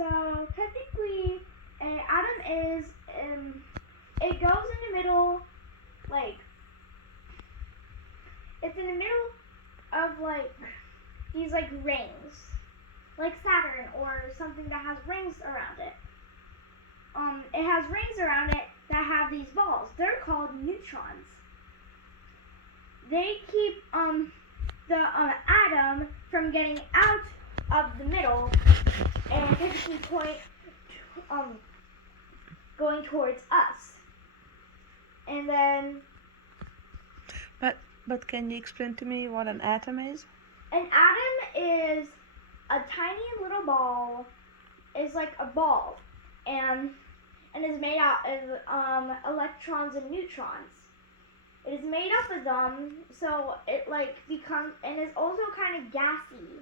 So technically, an atom is it goes in the middle, like it's in the middle of like these like rings, like Saturn or something that has rings around it. It has rings around it that have these balls. They're called neutrons. They keep the atom from getting out of the middle and typically going towards us. And then But can you explain to me what an atom is? an atom is a tiny little ball. Is like a ball, and is made out of electrons and neutrons. It is made up of them, so it like becomes and is also kind of gassy.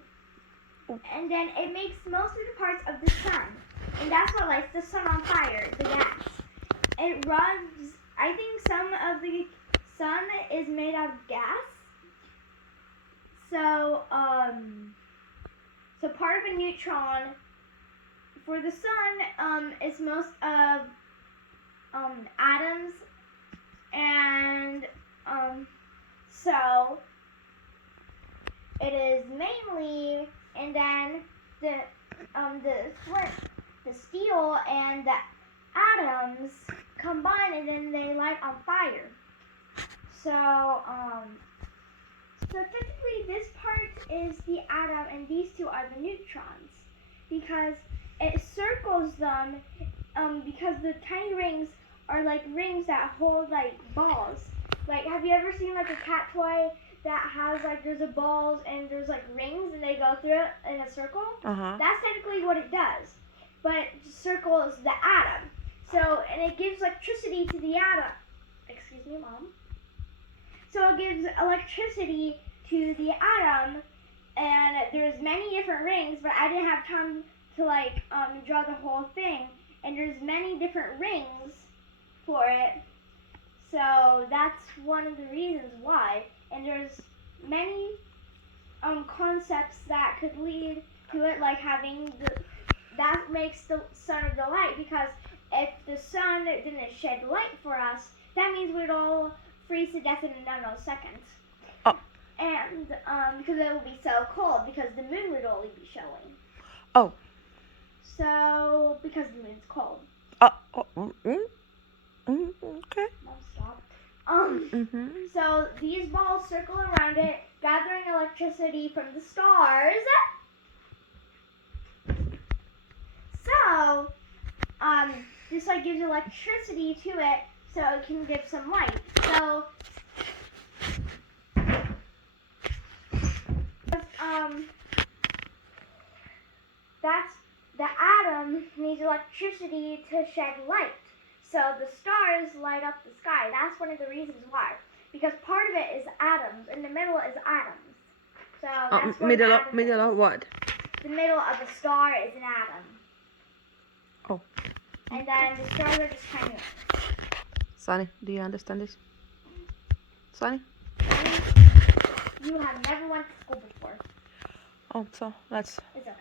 And then it makes most of the parts of the sun, and that's what lights the sun on fire, the gas. It runs. I think some of the sun is made out of gas. So so part of a neutron for the sun is most of atoms, and so it is mainly, and then the flint, the steel, and the atoms combine, and then they light on fire. So so technically this part is the atom, and these two are the neutrons, because it circles them, because the tiny rings are like rings that hold like balls. Like, have you ever seen like a cat toy that has like there's a balls and there's like rings and they go through it in a circle? That's technically what it does, but it circles the atom. So, and it gives electricity to the atom. Excuse me, Mom. So it gives electricity to the atom, and there's many different rings, but I didn't have time to draw the whole thing. And there's many different rings for it. So that's one of the reasons why. And there's many concepts that could lead to it, like having that makes the sun of the light, because if the sun didn't shed light for us, that means we'd all freeze to death in a nanosecond. Oh. And because it would be so cold, because the moon would only be showing. Oh. So because the moon's cold. Okay. No, stop. So these balls circle around it, gathering electricity from the stars. So this gives electricity to it, so it can give some light. So that's the atom needs electricity to shed light. So the stars light up the sky. That's one of the reasons why. Because part of it is atoms, and the middle is atoms. So that's what middle is. of what? The middle of a star is an atom. Oh. And then the stars are just tiny. Sunny, do you understand this? Sunny? You have never went to school before. Oh, so let's... It's okay.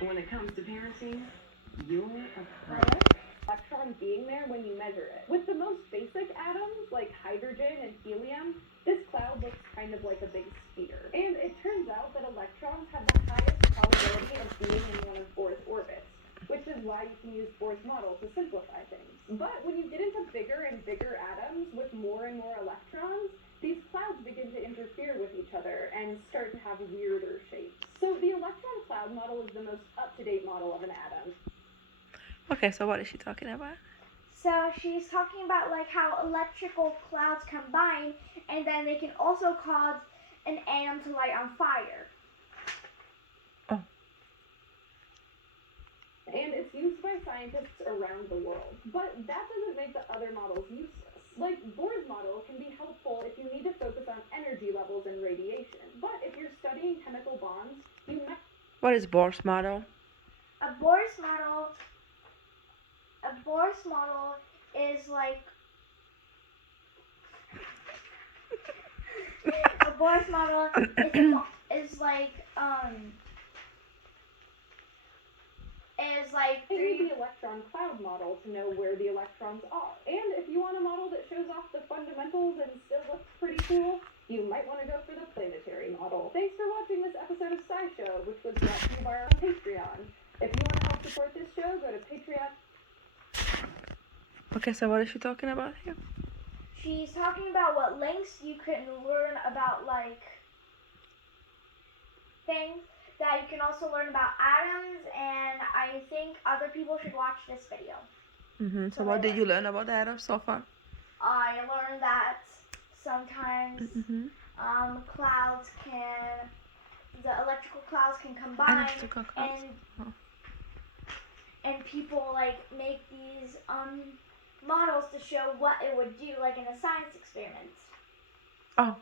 When it comes to parenting, you're a pro. Electron being there when you measure it. With the most basic atoms, like hydrogen and helium, this cloud looks kind of like a big sphere. And it turns out that electrons have the highest probability of being in one of Bohr's orbits, which is why you can use Bohr's model to simplify things. But when you get into bigger and bigger atoms with more and more electrons, these clouds begin to interfere with each other and start to have weirder shapes. So the electron cloud model is the most up-to-date model of an atom. Okay, so what is she talking about? So she's talking about how electrical clouds combine, and then they can also cause an atom to light on fire. Oh. And it's used by scientists around the world. But that doesn't make the other models useless. Like, Bohr's model can be helpful if you need to focus on energy levels and radiation. But if you're studying chemical bonds, you might... What is Bohr's model? A Bohr's model is Bohr's model is like They need three. the electron cloud model to know where the electrons are. And if you want a model that shows off the fundamentals and still looks pretty cool, you might want to go for the planetary model. Thanks for watching this episode of SciShow, which was brought to you by our Patreon. If you want to help support this show, go to Patreon. Okay, so what is she talking about here? She's talking about what links you can learn about things that you can also learn about atoms, and I think other people should watch this video. So what did you learn about the atoms so far? I learned that sometimes the electrical clouds can combine, Electrical clouds. and people make these models to show what it would do, like in a science experiment. Oh,